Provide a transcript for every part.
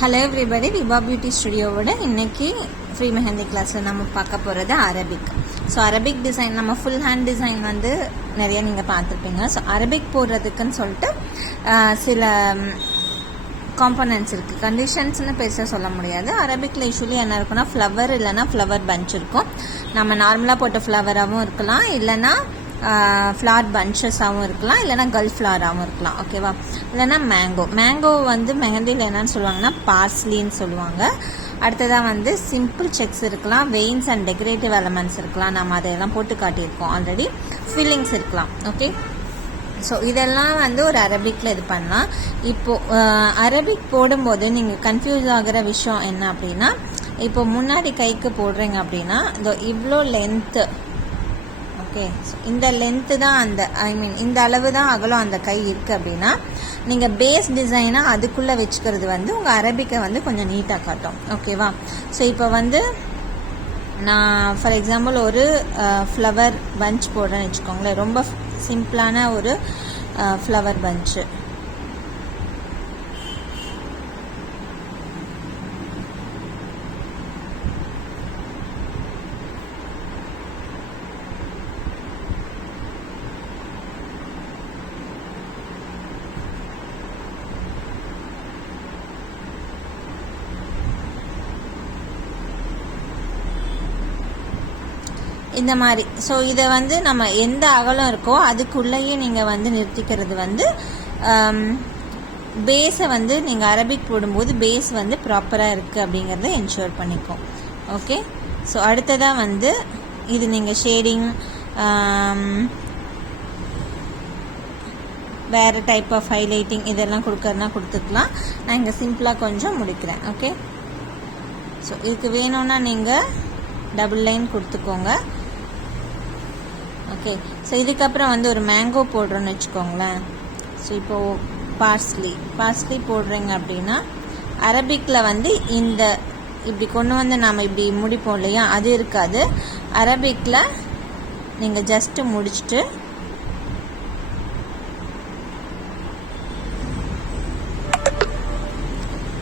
Hello everybody, Vibha beauty ஸ்டுடியோவோட இன்னைக்கு free mehndi கிளாஸில் நம்ம பார்க்க போகிறது அரபிக். ஸோ அரபிக் டிசைன் நம்ம ஃபுல் ஹேண்ட் டிசைன் வந்து நிறைய நீங்கள் பார்த்துருப்பீங்க. ஸோ அரபிக் போடுறதுக்குன்னு சொல்லிட்டு சில காம்பனன்ட்ஸ் இருக்குது. கண்டிஷன்ஸ்னு பெருசாக சொல்ல முடியாது. அரபிக்கில் யூஸ்வலி என்ன இருக்குன்னா ஃப்ளவர் இல்லைனா ஃப்ளவர் பஞ்ச் இருக்கும். நம்ம நார்மலாக போட்ட ஃப்ளவராகவும் இருக்கலாம், இல்லைனா ஃப்ளார் பஞ்சஸாகவும் இருக்கலாம், இல்லைனா கல்ஃப் ஃப்ளாராகவும் இருக்கலாம். ஓகேவா? இல்லைனா மேங்கோ வந்து மெஹந்தியில் என்னன்னு சொல்லுவாங்கன்னா பார்ஸ்லின்னு சொல்லுவாங்க. அடுத்ததாக வந்து சிம்பிள் செக்ஸ் இருக்கலாம், வெயின்ஸ் அண்ட் டெக்கரேட்டிவ் எலமெண்ட்ஸ் இருக்கலாம். நம்ம அதையெல்லாம் போட்டு காட்டியிருக்கோம் ஆல்ரெடி. ஃபில்லிங்ஸ் இருக்கலாம். ஓகே, ஸோ இதெல்லாம் வந்து ஒரு அரபிக்கில் இது பண்ணலாம். இப்போது அரபிக் போடும்போது நீங்கள் கன்ஃபியூஸ் ஆகிற விஷயம் என்ன அப்படின்னா, இப்போ முன்னாடி கைக்கு போடுறீங்க அப்படின்னா இவ்வளோ லென்த்து, ஓகே, ஸோ இந்த லென்த்து தான் அந்த இந்த அளவு தான் அகலம் அந்த கை இருக்குது அப்படின்னா நீங்கள் பேஸ் டிசைனாக அதுக்குள்ளே வச்சுக்கிறது வந்து உங்கள் அரபிக்கை வந்து கொஞ்சம் நீட்டாக காட்டும். ஓகேவா? ஸோ இப்போ வந்து நான் ஃபார் எக்ஸாம்பிள் ஒரு ஃப்ளவர் பஞ்ச் போடுறேன்னு வச்சுக்கோங்களேன். ரொம்ப சிம்பிளான ஒரு ஃப்ளவர் பஞ்சு. இந்த மாதிரி. ஸோ இதை வந்து நம்ம எந்த அகலம் இருக்கோ அதுக்குள்ளேயே நீங்கள் வந்து நிறுத்திக்கிறது வந்து பேஸை வந்து நீங்கள் அரபிக் போடும்போது பேஸ் வந்து ப்ராப்பராக இருக்குது அப்படிங்கிறத என்ஷூர் பண்ணிக்கோம். ஓகே, ஸோ அடுத்ததாக வந்து இது நீங்கள் ஷேடிங் வேறு டைப் ஆஃப் ஹைலைட்டிங் இதெல்லாம் கொடுக்கறதுனா கொடுத்துக்கலாம். நான் இங்கே சிம்பிளாக கொஞ்சம் முடிக்கிறேன். ஓகே, ஸோ இதுக்கு வேணும்னா நீங்கள் டபுள் லைன் கொடுத்துக்கோங்க. ஓகே, ஸோ இதுக்கப்புறம் வந்து ஒரு மேங்கோ போடுறோன்னு வச்சுக்கோங்களேன். ஸோ இப்போது பார்ஸ்லி போடுறீங்க அப்படின்னா அரபிக்கில் வந்து இந்த இப்படி கொண்டு வந்து நாம் இப்படி முடிப்போம் இல்லையா, அது இருக்காது. அரபிக்கில் நீங்கள் ஜஸ்ட்டு முடிச்சுட்டு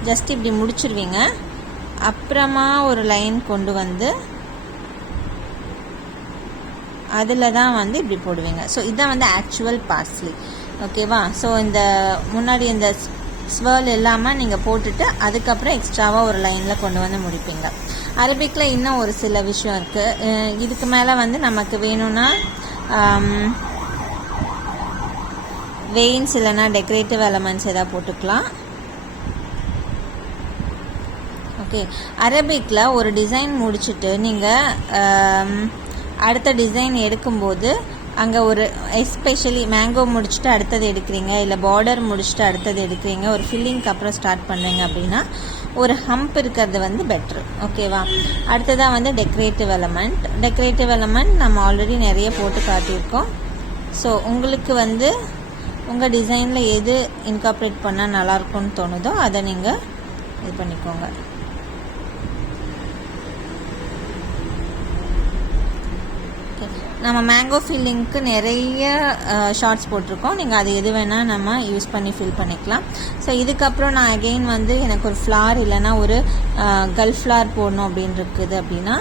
ஜஸ்ட் இப்படி முடிச்சிருவீங்க. அப்புறமா ஒரு லைன் கொண்டு வந்து அதில் தான் வந்து இப்படி போடுவீங்க. ஸோ இதுதான் வந்து ஆக்சுவல் பார்ஸ்லி. ஓகேவா? ஸோ இந்த முன்னாடி இந்த ஸ்வர்ல் இல்லாமல் நீங்கள் போட்டுட்டு அதுக்கப்புறம் எக்ஸ்ட்ராவாக ஒரு லைனில் கொண்டு வந்து முடிப்பீங்க. அரபிக்கில் இன்னும் ஒரு சில விஷயம் இருக்குது. இதுக்கு மேலே வந்து நமக்கு வேணும்னா வெயின்ஸ் இல்லைனா டெக்கரேட்டிவ் எலமெண்ட்ஸ் எதாவது போட்டுக்கலாம். ஓகே, அரபிக்கில் ஒரு டிசைன் முடிச்சுட்டு நீங்கள் அடுத்த டிசைன் எடுக்கும்போது அங்கே ஒரு எஸ்பெஷலி மேங்கோ முடிச்சுட்டு அடுத்தது எடுக்கிறீங்க, இல்லை பார்டர் முடிச்சுட்டு அடுத்தது எடுக்கிறீங்க, ஒரு ஃபில்லிங்க்கு அப்புறம் ஸ்டார்ட் பண்ணுறீங்க அப்படின்னா ஒரு ஹம்ப் இருக்கிறது வந்து பெட்ரு. ஓகேவா? அடுத்ததாக வந்து டெக்கரேட்டிவ் எலமெண்ட் நம்ம ஆல்ரெடி நிறைய போட்டு காட்டியிருக்கோம். ஸோ உங்களுக்கு வந்து உங்கள் டிசைனில் எது இன்கார்பரேட் பண்ணால் நல்லாயிருக்கும்னு தோணுதோ அதை நீங்கள் இது பண்ணிக்கோங்க. நம்ம மேங்கோ ஃபில்லிங்க்கு நிறைய ஷார்ட்ஸ் போட்டிருக்கோம். நீங்கள் அது எது வேணால் நம்ம யூஸ் பண்ணி ஃபில் பண்ணிக்கலாம். ஸோ இதுக்கப்புறம் நான் அகெயின் வந்து எனக்கு ஒரு ஃப்ளார் இல்லைனா ஒரு கல்ஃப் ஃப்ளார் போடணும் அப்படின்னு இருக்குது அப்படின்னா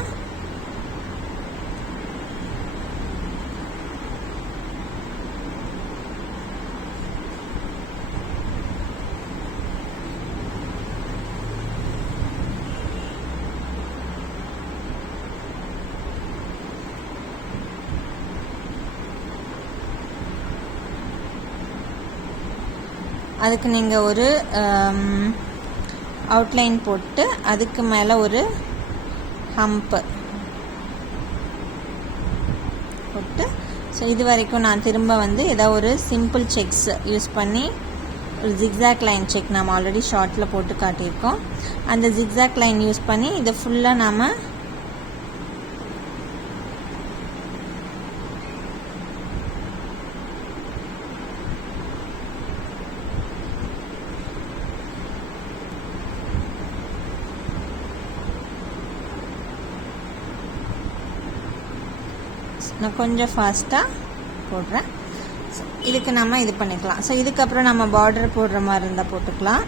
அதுக்கு நீங்கள் ஒரு அவுட்லைன் போட்டு அதுக்கு மேலே ஒரு ஹம்ப்பு போட்டு, ஸோ இது வரைக்கும் நான் திரும்ப வந்து ஏதாவது ஒரு சிம்பிள் செக்ஸ் யூஸ் பண்ணி ஒரு ஜிக்ஸாக் லைன் செக் நம்ம ஆல்ரெடி ஷார்ட்டில் போட்டு காட்டியிருக்கோம். அந்த ஜிக்ஸாக் லைன் யூஸ் பண்ணி இதை ஃபுல்லாக நாம் நான் கொஞ்சம் ஃபாஸ்ட்டாக போடுறேன். இதுக்கு நம்ம இது பண்ணிக்கலாம். ஸோ இதுக்கப்புறம் நம்ம பார்டர் போடுற மாதிரி இருந்தால் போட்டுக்கலாம்.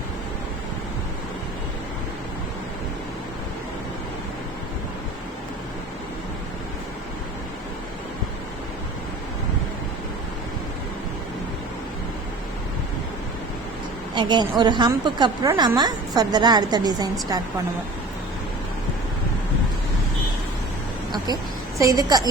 அகெயின் ஒரு ஹம்புக்கு அப்புறம் நம்ம ஃபர்தராக அடுத்த டிசைன் ஸ்டார்ட் பண்ணுவோம். ஓகே, ஸோ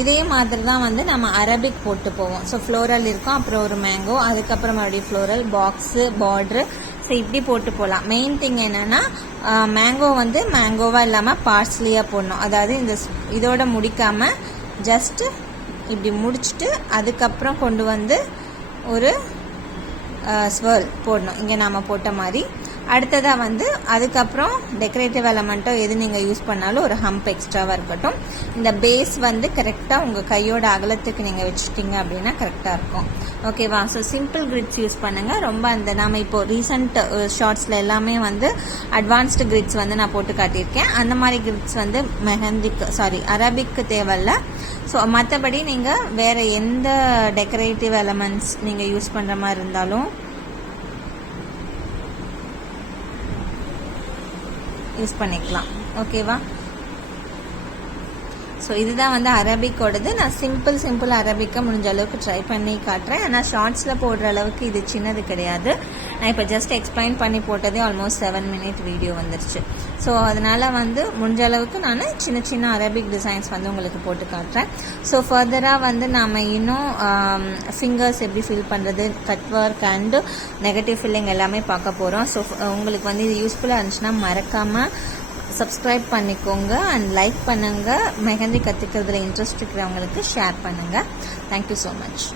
இதே மாதிரி தான் வந்து நம்ம அரபிக் போட்டு போவோம். ஸோ ஃப்ளோரல் இருக்கும், அப்புறம் ஒரு மேங்கோ, அதுக்கப்புறம் மறுபடியும் ஃப்ளோரல், பாக்ஸு, பார்ட்ரு, ஸோ இப்படி போட்டு போகலாம். மெயின் திங் என்னென்னா மேங்கோ வந்து மேங்கோவாக இல்லாமல் பார்ஸ்லியாக போடணும். அதாவது இதோட முடிக்காமல் ஜஸ்ட்டு இப்படி முடிச்சுட்டு அதுக்கப்புறம் கொண்டு வந்து ஒரு ஸ்வர்ல் போடணும், இங்கே நாம் போட்ட மாதிரி. அடுத்ததாக வந்து அதுக்கப்புறம் டெக்கரேட்டிவ் எலமெண்ட்டோ எது நீங்கள் யூஸ் பண்ணாலும் ஒரு ஹம்ப் எக்ஸ்ட்ராவாக இருக்கட்டும். இந்த பேஸ் வந்து கரெக்டாக உங்கள் கையோட அகலத்துக்கு நீங்கள் வச்சுட்டிங்க அப்படின்னா கரெக்டாக இருக்கும். ஓகேவா? ஸோ சிம்பிள் கிரிட்ஸ் யூஸ் பண்ணுங்கள். ரொம்ப அந்த நாம் இப்போது ரீசெண்ட் ஷார்ட்ஸில் எல்லாமே வந்து அட்வான்ஸ்டு கிரிட்ஸ் வந்து நான் போட்டு காட்டியிருக்கேன். அந்த மாதிரி கிரிட்ஸ் வந்து அரபிக்கு தேவையில்ல. ஸோ மற்றபடி நீங்கள் வேறு எந்த டெக்கரேட்டிவ் எலமெண்ட்ஸ் நீங்கள் யூஸ் பண்ணுற மாதிரி இருந்தாலும் யூஸ் பண்ணிக்கலாம். ஓகேவா? ஸோ இதுதான் வந்து அரபிக்கோடது. நான் சிம்பிள் அரபிக்கை முடிஞ்ச அளவுக்கு ட்ரை பண்ணி காட்டுறேன். ஆனால் ஷார்ட்ஸில் போடுற அளவுக்கு இது சின்னது கிடையாது. நான் இப்போ ஜஸ்ட் எக்ஸ்பிளைன் பண்ணி போட்டதே ஆல்மோஸ்ட் 7 மினிட் வீடியோ வந்துருச்சு. ஸோ அதனால் வந்து முடிஞ்ச அளவுக்கு நான் சின்ன அரபிக் டிசைன்ஸ் வந்து உங்களுக்கு போட்டு காட்டுறேன். ஸோ ஃபர்தராக வந்து நாம் இன்னும் ஃபிங்கர்ஸ் எப்படி ஃபில் பண்ணுறது, cut work and negative filling எல்லாமே பார்க்க போகிறோம். ஸோ உங்களுக்கு வந்து இது யூஸ்ஃபுல்லாக இருந்துச்சுன்னா மறக்காமல் சப்ஸ்கிரைப் பண்ணிக்கோங்க அண்ட் லைக் பண்ணுங்கள். மெஹந்தி கற்றுக்கிறதுல இன்ட்ரெஸ்ட் இருக்கிறவங்களுக்கு ஷேர் பண்ணுங்கள். Thank you so much.